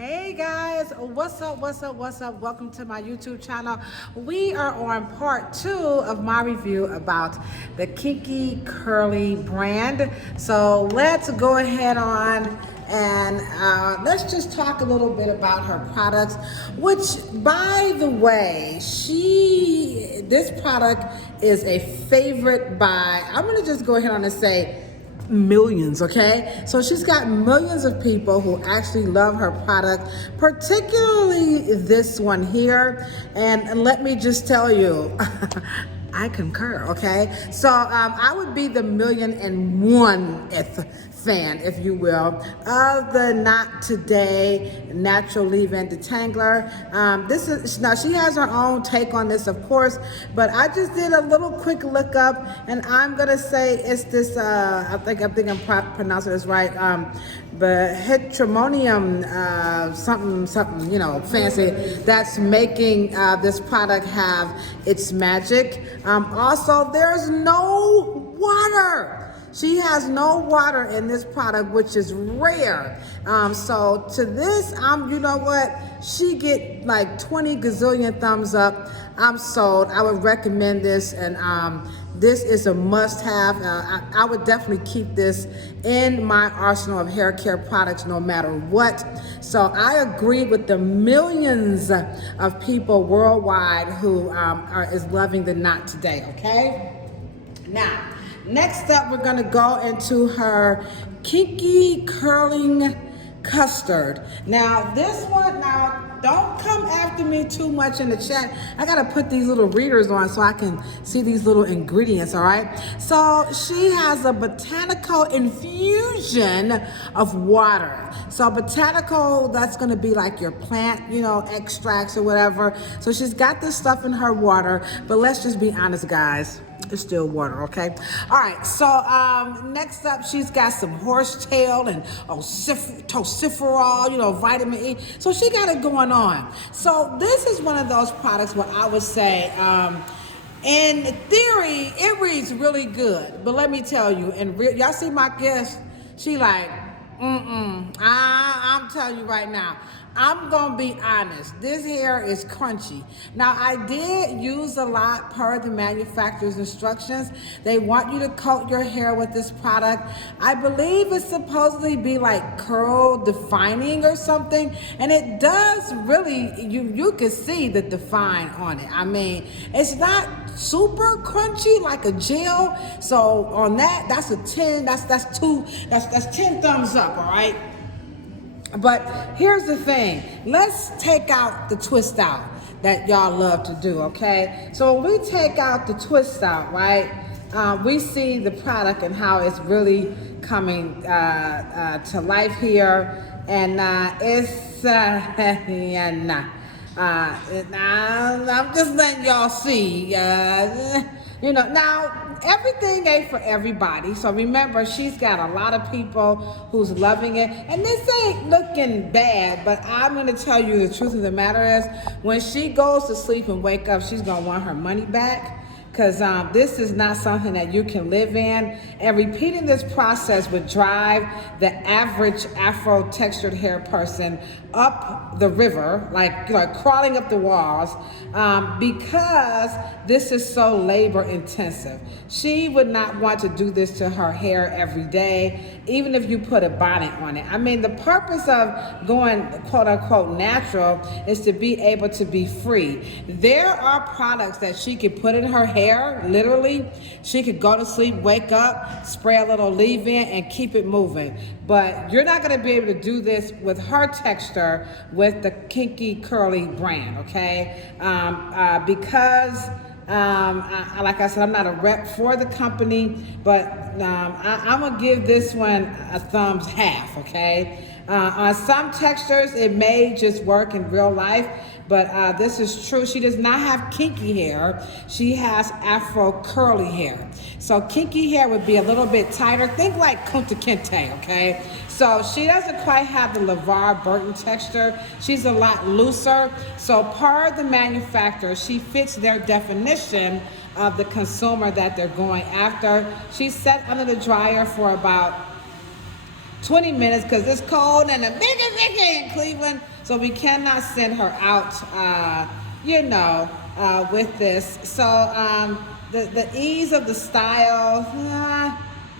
Hey guys, what's up? Welcome to my YouTube channel. We are on part 2 of my review about the Kinky Curly brand. So let's go ahead on and let's just talk a little bit about her products, which by the way, this product is a favorite by, I'm gonna just go ahead on and say, millions. Okay, so she's got millions of people who actually love her product, particularly this one here. And let me just tell you, I concur. Okay, so I would be the 1,000,001th fan, if you will, of the Not Today natural leave-in detangler. This is now, she has her own take on this, of course, but I just did a little quick look up, and I'm gonna say it's this. I think I'm pronouncing this right. But heteromonium, something, you know, fancy, that's making this product have its magic. Also, there's no water. She has no water in this product, which is rare. So to this, you know what? She get like 20 gazillion thumbs up. I'm sold. I would recommend this, and this is a must-have. I would definitely keep this in my arsenal of hair care products no matter what. So I agree with the millions of people worldwide who is loving the Not Today, okay? Now, next up, we're gonna go into her Kinky Curling Custard. Now, this one, don't come after me too much in the chat. I gotta put these little readers on so I can see these little ingredients, all right? So she has a botanical infusion of water. So botanical, that's gonna be like your plant, you know, extracts or whatever. So she's got this stuff in her water, but let's just be honest, guys. It's still water, okay? All right, so next up, she's got some horsetail and tocopherol, you know, vitamin E. So she got it going on. So this is one of those products where I would say, in theory, it reads really good. But let me tell you, y'all see my guest? She like, I'm telling you right now, I'm gonna be honest, this hair is crunchy. Now, I did use a lot per the manufacturer's instructions. They want you to coat your hair with this product. I believe it's supposedly be like curl defining or something, and it does really, you can see the define on it. I mean, it's not super crunchy like a gel. So on that, that's a 10, that's 10 thumbs up, all right? But here's the thing, let's take out the twist out that y'all love to do, okay? So when we take out the twist out, right, we see the product and how it's really coming to life here. And it's, I'm just letting y'all see, you know, now, everything ain't for everybody. So remember, she's got a lot of people who's loving it. And this ain't looking bad, but I'm gonna tell you the truth of the matter is, when she goes to sleep and wake up, she's gonna want her money back. Because this is not something that you can live in. And repeating this process would drive the average Afro textured hair person up the river, like crawling up the walls, because this is so labor intensive. She would not want to do this to her hair every day, even if you put a bonnet on it. I mean, the purpose of going quote unquote natural is to be able to be free. There are products that she could put in her hair, literally. She could go to sleep, wake up, spray a little leave-in, and keep it moving. But you're not gonna be able to do this with her texture with the Kinky Curly brand, okay? Because like I said, I'm not a rep for the company, but I'm gonna give this one a thumbs half, okay? On some textures, it may just work in real life, but this is true. She does not have kinky hair. She has Afro curly hair. So kinky hair would be a little bit tighter. Think like Kunta Kinte, okay? So she doesn't quite have the LeVar Burton texture. She's a lot looser. So per the manufacturer, she fits their definition of the consumer that they're going after. She's set under the dryer for about 20 minutes because it's cold and a bigger in Cleveland. So we cannot send her out, with this. So the ease of the style,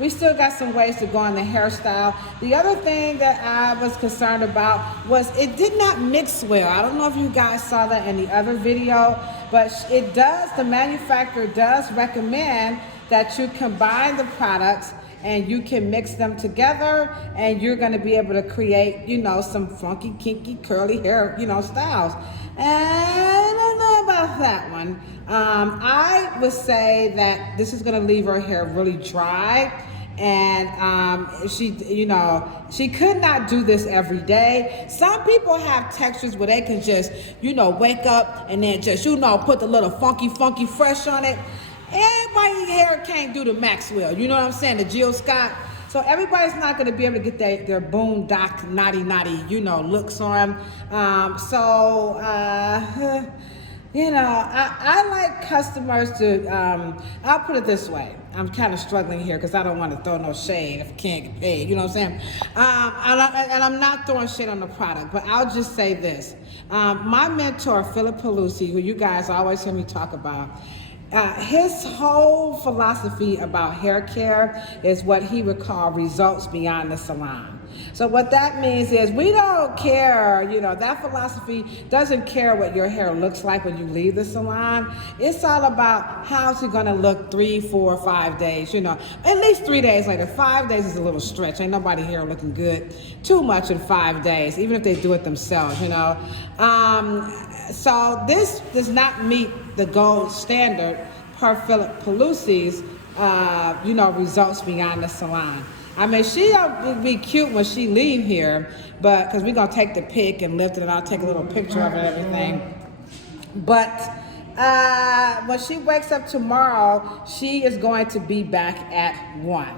we still got some ways to go on the hairstyle. The other thing that I was concerned about was it did not mix well. I don't know if you guys saw that in the other video, but the manufacturer does recommend that you combine the products and you can mix them together and you're gonna be able to create, some funky, kinky, curly hair, styles. And I don't know about that one. I would say that this is gonna leave her hair really dry, and she could not do this every day. Some people have textures where they can just, wake up and then just, put the little funky fresh on it. Everybody's hair can't do the Maxwell, you know what I'm saying, the Jill Scott. So everybody's not going to be able to get their boondock naughty, looks on. I like customers to, I'll put it this way. I'm kind of struggling here because I don't want to throw no shade if I can't get paid, you know what I'm saying? And I'm not throwing shade on the product, but I'll just say this. My mentor, Philip Pelusi, who you guys always hear me talk about, his whole philosophy about hair care is what he would call results beyond the salon. So what that means is we don't care, that philosophy doesn't care what your hair looks like when you leave the salon. It's all about how's it gonna look 3, 4, 5 days, at least 3 days later. 5 days is a little stretch. Ain't nobody here looking good too much in 5 days, even if they do it themselves, So this does not meet the gold standard per Philip Pelusi's, results beyond the salon. I mean, she'll be cute when she leave here, but because we're gonna take the pic and lift it, and I'll take a little picture of it and everything. But when she wakes up tomorrow, she is going to be back at 1.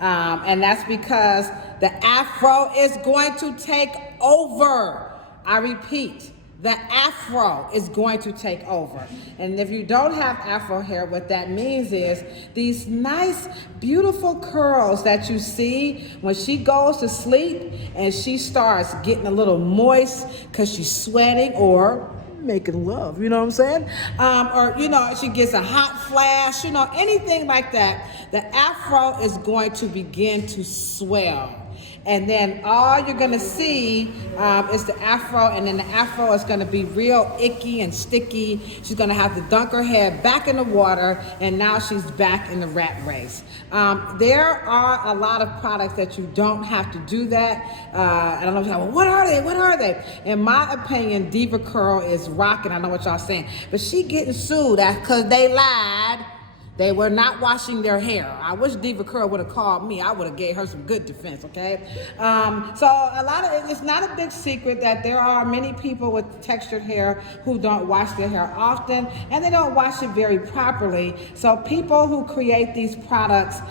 And that's because the afro is going to take over. I repeat, the afro is going to take over. And if you don't have afro hair, what that means is these nice, beautiful curls that you see when she goes to sleep and she starts getting a little moist because she's sweating or making love, you know what I'm saying? Or, she gets a hot flash, anything like that. The afro is going to begin to swell. And then all you're gonna see is the afro, and then the afro is gonna be real icky and sticky. She's gonna have to dunk her head back in the water, and now she's back in the rat race. There are a lot of products that you don't have to do that. I don't know if you're like, well, what are they? What are they? In my opinion, Diva Curl is rocking. I know what y'all saying, but she getting sued because they lied. They were not washing their hair. I wish Diva Curl would have called me. I would have gave her some good defense, okay? So it's not a big secret that there are many people with textured hair who don't wash their hair often, and they don't wash it very properly. So people who create these products,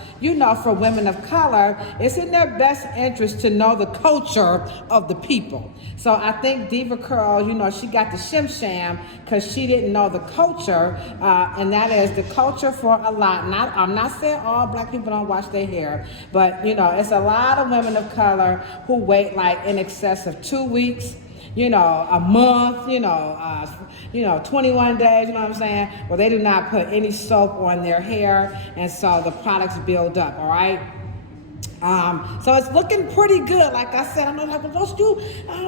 for women of color, it's in their best interest to know the culture of the people. So I think Diva Curl, she got the shim sham because she didn't know the culture, and that is the culture for a lot. I'm not saying all black people don't wash their hair, but it's a lot of women of color who wait like in excess of 2 weeks, a month, 21 days, you know what I'm saying? Well, they do not put any soap on their hair, and so the products build up, all right? So it's looking pretty good. Like I said, I don't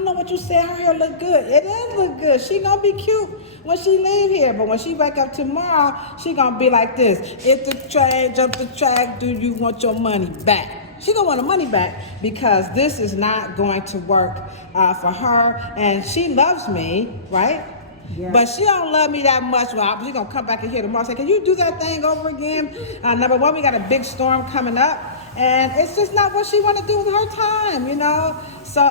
know what you said, her hair look good. It does look good. She gonna be cute when she leave here, but when she wake up tomorrow, she gonna be like this. Hit the train, jump the track, do you want your money back? She gonna want her money back because this is not going to work for her, and she loves me, right? Yeah. But she don't love me that much. Well, she's gonna come back in here tomorrow and say, can you do that thing over again? Number one, we got a big storm coming up, and it's just not what she want to do with her time, So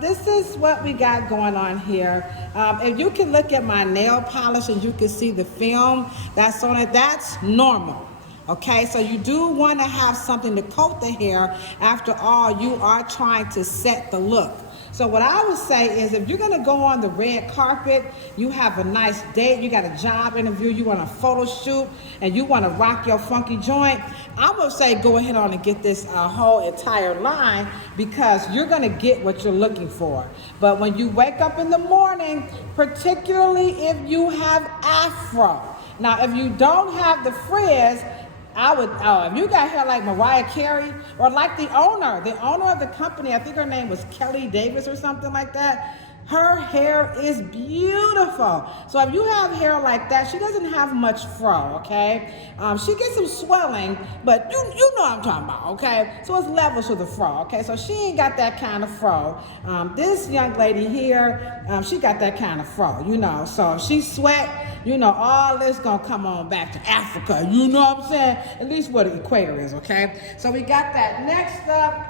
this is what we got going on here. If you can look at my nail polish and you can see the film that's on it, that's normal. Okay, so you do want to have something to coat the hair. After all, you are trying to set the look. So what I would say is, if you're gonna go on the red carpet, you have a nice date, you got a job interview, you want a photo shoot, and you wanna rock your funky joint, I would say go ahead on and get this whole entire line, because you're gonna get what you're looking for. But when you wake up in the morning, particularly if you have afro. Now, if you don't have the frizz, I would, if you got hair like Mariah Carey, or like the owner of the company, I think her name was Kelly Davis or something like that. Her hair is beautiful. So if you have hair like that, she doesn't have much fro, okay? She gets some swelling, but you know what I'm talking about, okay? So it's levels to the fro, okay? So she ain't got that kind of fro. This young lady here, she got that kind of fro, you know. So if she sweat, you know, all this gonna come on back to Africa, you know what I'm saying? At least where the equator is, okay? So we got that. Next up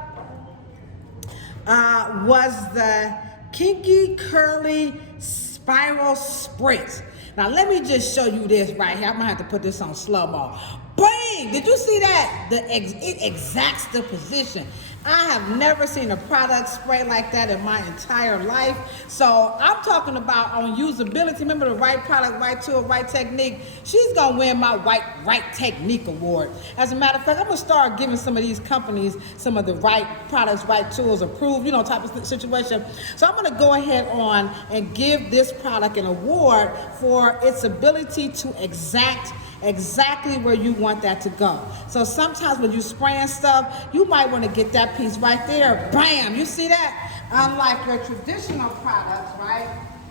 was the Kinky Curly Spiral Spritz. Now let me just show you this right here. I'm gonna have to put this on slow-mo. Bang! Did you see that? It exacts the position. I have never seen a product spray like that in my entire life. So I'm talking about on usability. Remember the right product, right tool, right technique? She's gonna win my right technique award. As a matter of fact, I'm gonna start giving some of these companies some of the right products, right tools, approved, you know, type of situation. So I'm gonna go ahead on and give this product an award for its ability to exact exactly where you want that to go. So sometimes when you're spraying stuff, you might want to get that piece right there. Bam! You see that? Unlike your traditional products, right?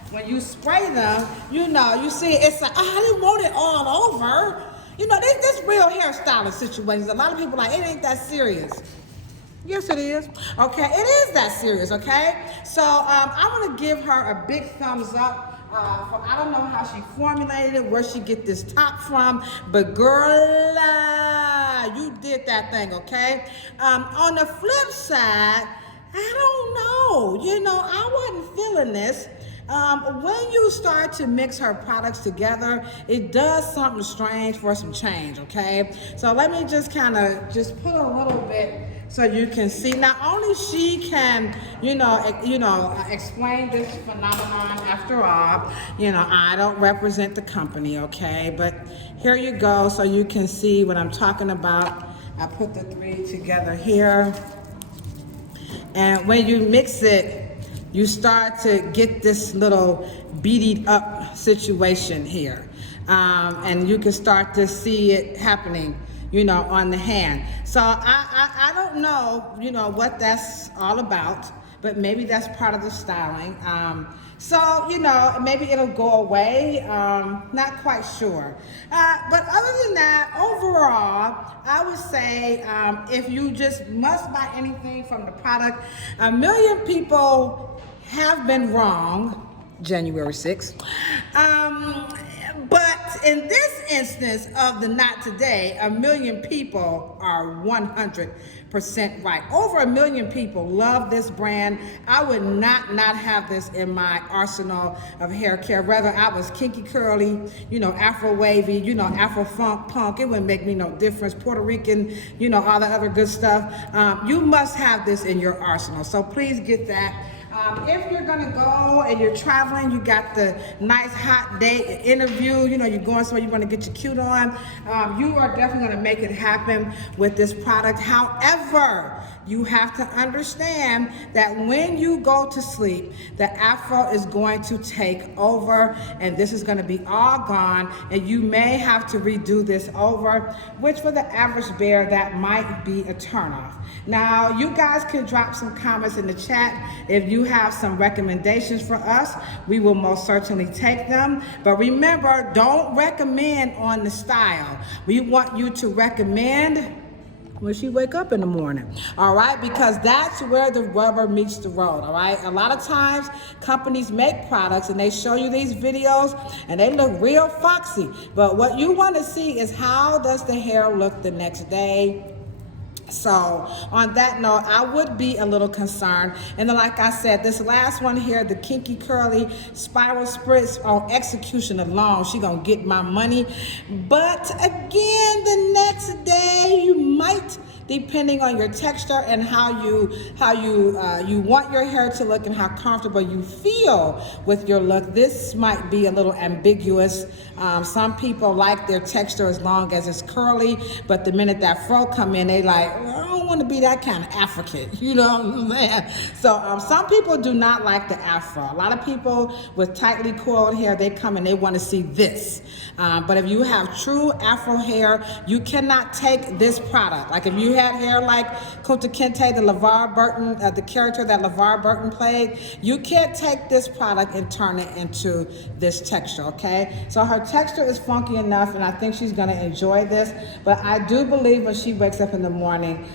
When you spray them, you know, you see it's like, oh, I didn't want it all over. You know, this real hairstyling situations. A lot of people are like, it ain't that serious. Yes, it is. Okay, it is that serious, okay? So I'm going to give her a big thumbs up. I don't know how she formulated it, where she get this top from, but girl, you did that thing, okay? On the flip side, I don't know. You know, I wasn't feeling this. When you start to mix her products together, it does something strange for some change, okay? So let me just kind of just put a little bit so you can see. Not only she can, explain this phenomenon. After all, I don't represent the company, okay? But here you go, so you can see what I'm talking about. I put the three together here, and when you mix it, you start to get this little beaded up situation here. And you can start to see it happening, on the hand. So I don't know, what that's all about, but maybe that's part of the styling. So, maybe it'll go away, not quite sure. But other than that, overall, I would say if you just must buy anything from the product, 1 million people have been wrong, January 6th. But in this instance of the Not Today, 1 million people are 100% right. Over 1 million people love this brand. I would not have this in my arsenal of hair care. Whether I was kinky curly, Afro wavy, Afro funk punk, it wouldn't make me no difference. Puerto Rican, all the other good stuff. You must have this in your arsenal. So please get that. If you're gonna go and you're traveling, you got the nice hot date interview, you're going somewhere, you wanna get your cute on, you are definitely gonna make it happen with this product. However, you have to understand that when you go to sleep, the afro is going to take over, and this is gonna be all gone, and you may have to redo this over, which for the average bear, that might be a turnoff. Now, you guys can drop some comments in the chat if you have some recommendations for us. We will most certainly take them. But remember, don't recommend on the style. We want you to recommend when she wake up in the morning, all right? Because that's where the rubber meets the road, all right? A lot of times, companies make products and they show you these videos and they look real foxy. But what you want to see is how does the hair look the next day. So on that note, I would be a little concerned. And then, like I said, this last one here, the Kinky Curly Spiral Spritz, on execution alone, she gonna get my money. But again, the next day you might depending on your texture and how you want your hair to look and how comfortable you feel with your look. This might be a little ambiguous. Some people like their texture as long as it's curly, but the minute that fro come in, they like, well, I don't want to be that kind of African, you know what I'm saying? So some people do not like the afro. A lot of people with tightly coiled hair, they come and they want to see this. But if you have true afro hair, you cannot take this product. Like if you had hair like Kunta Kinte, the LeVar Burton, the character that LeVar Burton played, you can't take this product and turn it into this texture, okay? So her texture is funky enough, and I think she's gonna enjoy this, but I do believe when she wakes up in the morning,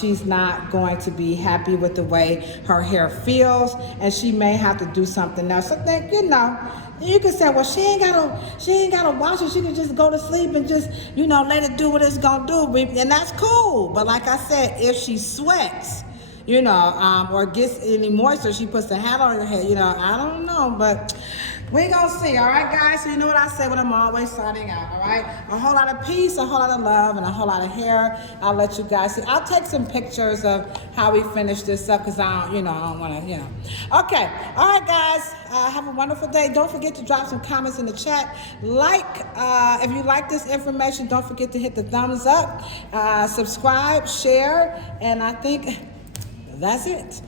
she's not going to be happy with the way her hair feels, and she may have to do something else. So think, you know, you can say, well, she ain't gotta wash it. She can just go to sleep and just, you know, let it do what it's gonna do, and that's cool. But like I said, if she sweats, you know, or gets any moisture, she puts the hat on her head, you know, I don't know, but we gonna see, all right, guys? So you know what I say when I'm always starting out, all right? A whole lot of peace, a whole lot of love, and a whole lot of hair. I'll let you guys see. I'll take some pictures of how we finish this up, because I don't want to, you know. Okay, all right, guys. Have a wonderful day. Don't forget to drop some comments in the chat. If you like this information, don't forget to hit the thumbs up, subscribe, share, and I think that's it.